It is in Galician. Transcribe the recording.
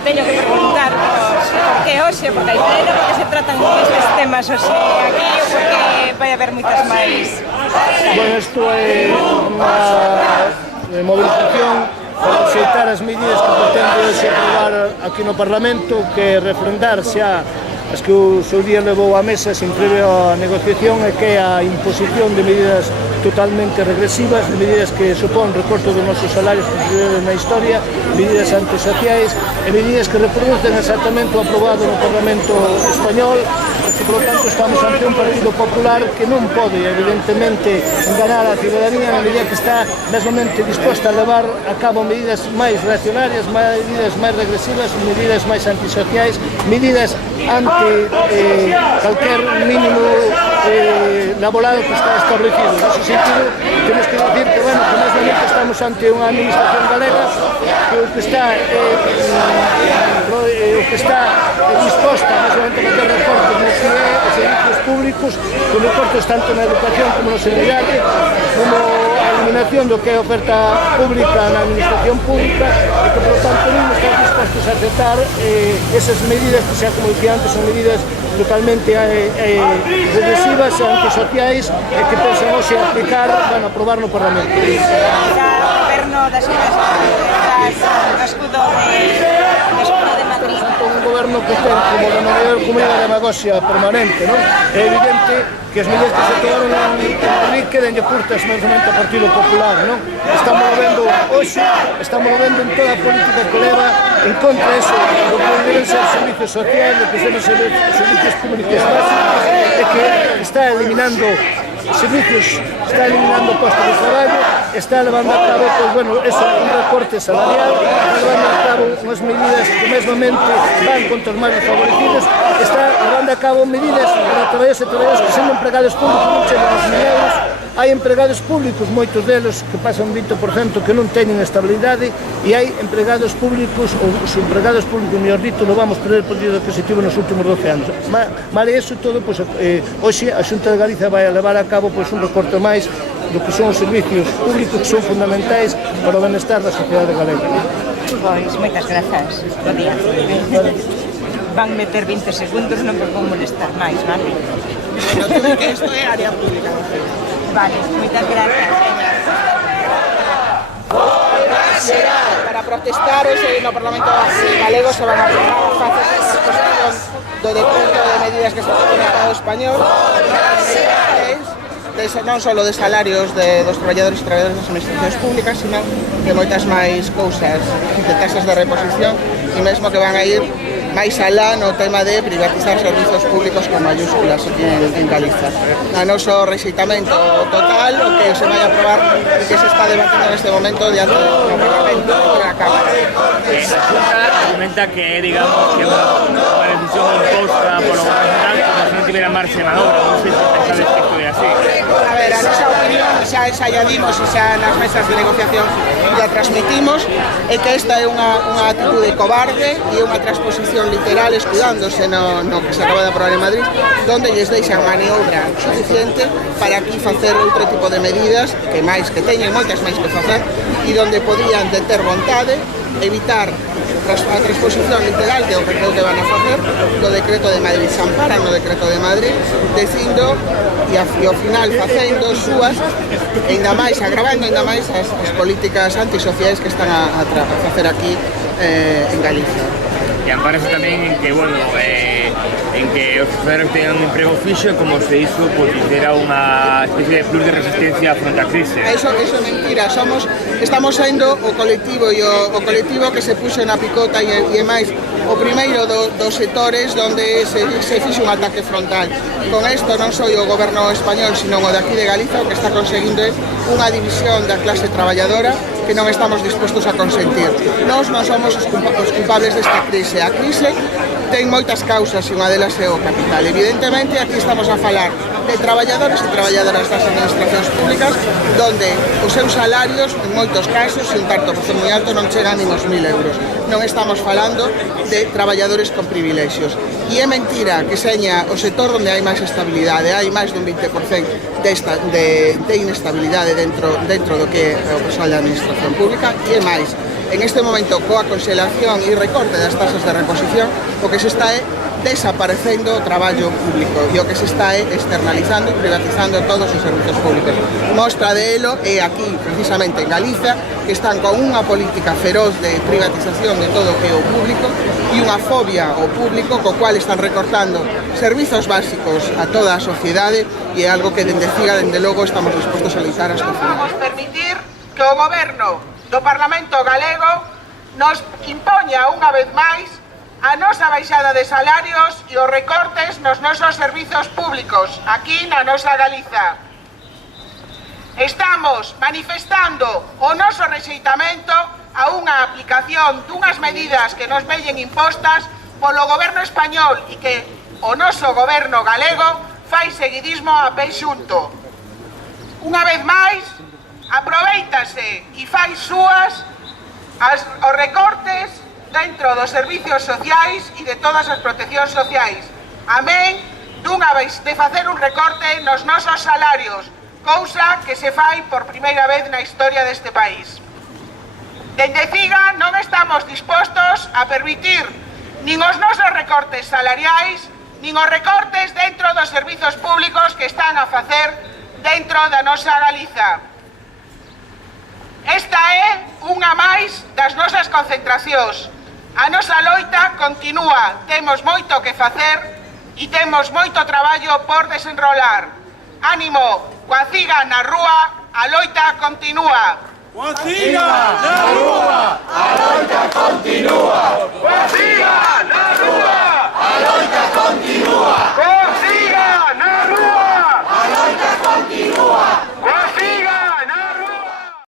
teño que preguntar porque hoxe, porque hai pleno, porque se tratan estes temas hoxe aquí, ou porque vai haber moitas máis. Bueno, isto é unha movilización para aceitar as medidas que pretende hoxe aprobar aquí no Parlamento, que refrendar xa as que o seu día levou á mesa sin previa negociación, e que é a imposición de medidas totalmente regresivas, de medidas que supón recorto dos nosos salarios na historia, medidas antisociais e medidas que reproducen exactamente o aprobado no Parlamento español. E, por lo tanto, estamos ante un Partido Popular que non pode, evidentemente, enganar a ciudadanía na medida que está mesmamente disposta a levar a cabo medidas máis reaccionarias, medidas máis regresivas, medidas máis antisociais, medidas ante calquer mínimo laborado que está establecido. Nese sentido, temos que decir que, bueno, que mesmamente estamos ante unha administración galega que o que está disposta mesmamente a facer recortes no que é os servicios públicos, con recortes tanto na educación como na sanidade, como a eliminación do que é a oferta pública na administración pública, e que, por lo tanto, non están dispostos a aceptar esas medidas que, xa como dicía antes, son medidas totalmente regresivas, antisociais, e que pensan hoxe aplicar, van a aprobar no Parlamento. O goberno das escudo de Madrid. Un goberno que ten como unha demagoxia permanente, non? É evidente que as medidas que se tomaron en Madrid queden curtas mesmamente ao Partido Popular, non? Estamos vendo hoxe, estamos vendo en toda a política que leva en contra eso, do que deben ser servicios sociais, do que deben ser servicios públicos básicos, e que está eliminando servicios, está eliminando postos de traballo, está levando a cabo, pues, bueno, eso, un recorte salarial, está levando a cabo unhas medidas que mesmamente van contra os máis desfavorecidos, está levando a cabo medidas para traballadores e traballadoras que sendo empregados públicos non chegan aos 1.000 euros. Hai empregados públicos, moitos deles que pasan un 20% que non teñen estabilidade, e hai empregados públicos, ou os empregados públicos, mellor dito, non vamos perder poder adquisitivo nos últimos 12 anos. Mare iso todo, pois, hoxe a Xunta de Galicia vai a levar a cabo, pois, un recorte máis do que son os servicios públicos que son fundamentais para o benestar da sociedade galega. Pois, moitas grazas. Bo día. Van meter 20 segundos, non me vou molestar máis, vale? Pero tú que isto é área pública. Vale, moitas grazas. Para protestar hoxe no Parlamento galego se van a aprobar as fases de disposición do decreto de medidas que está no Estado español, non só de salarios dos traballadores e traballadoras das administracións públicas, sino de moitas máis cousas, de taxas de reposición, e mesmo que van a ir máis alá no tema de privatizar servizos públicos con mayúsculas aquí en Galiza. A noso rexeitamento total, o que se vai a aprobar e que se está debatindo neste momento diante do Parlamento e a Cámara. Argumenta que, digamos, que unha decisión imposta por o Goberno nacional como se non tivera marxe de manobra, non sei se pensades que isto é así. A ver, a nosa opinión xa ensayadimos e xa nas mesas de negociación ya transmitimos, é que esta é unha actitude cobarde e unha transposición literal escudándose no que se acaba de aprobar en Madrid, donde lles deixan maniobra suficiente para aquí facer outro tipo de medidas que teñen moitas máis que facer, e donde podían de ter vontade evitar a transposición literal que o que creo que van a facer do decreto de Madrid, se amparan no decreto de Madrid, dicindo e ao final facendo súas, ainda máis, agravando ainda máis as políticas antisociais que están a facer aquí en Galicia. E ampárase tamén en que, bueno, en que os funcionarios teñan un emprego fixo, como se iso, pois, era unha especie de plus de resistencia fronte á crise. Eso é mentira, estamos sendo o colectivo que se puxo na picota e máis o primeiro dos sectores onde se fixe un ataque frontal. Con isto non só o goberno español, sino o de aquí de Galiza, o que está conseguindo é unha división da clase traballadora que non estamos dispostos a consentir. Nós non somos os culpables desta crise. A crise ten moitas causas e unha delas é o capital. Evidentemente, aquí estamos a falar de traballadores e traballadoras das administracións públicas onde os seus salarios, en moitos casos, se un tanto por ser moi alto, non chegan nin aos 1.000 euros. Non estamos falando de traballadores con privilexios. E é mentira que seña o sector onde hai máis estabilidade, hai máis dun 20% de inestabilidade dentro do que é o persoal da administración pública, e é máis. en este momento coa conxelación e recorte das tasas de reposición, o que se está desaparecendo o traballo público e o que se está externalizando e privatizando todos os servizos públicos. Mostra de elo é aquí, precisamente en Galiza, que están con unha política feroz de privatización de todo o que é o público e unha fobia ao público, co cual están recortando servizos básicos a toda a sociedade e é algo que dende CIGA, dende logo, estamos dispostos a lutar hasta o final. Non vamos permitir que o goberno do Parlamento galego nos impoña unha vez máis a nosa baixada de salarios e os recortes nos nosos servizos públicos, aquí na nosa Galiza. Estamos manifestando o noso rexeitamento a unha aplicación dunhas medidas que nos vellen impostas polo goberno español e que o noso goberno galego fai seguidismo a pé xunto. Unha vez máis, aproveitase e fai súas os recortes dentro dos servicios sociais e de todas as proteccións sociais. Amén de facer un recorte nos nosos salarios, cousa que se fai por primeira vez na historia deste país. Dende CIGA non estamos dispostos a permitir nin os nosos recortes salariais, nin os recortes dentro dos servizos públicos que están a facer dentro da nosa Galiza. Esta é unha máis das nosas concentracións. A nosa loita continúa, temos moito que facer e temos moito traballo por desenrolar. Ánimo, coa CIGA na rúa, a loita continúa. Coa CIGA na rúa, a loita continúa. Coa CIGA!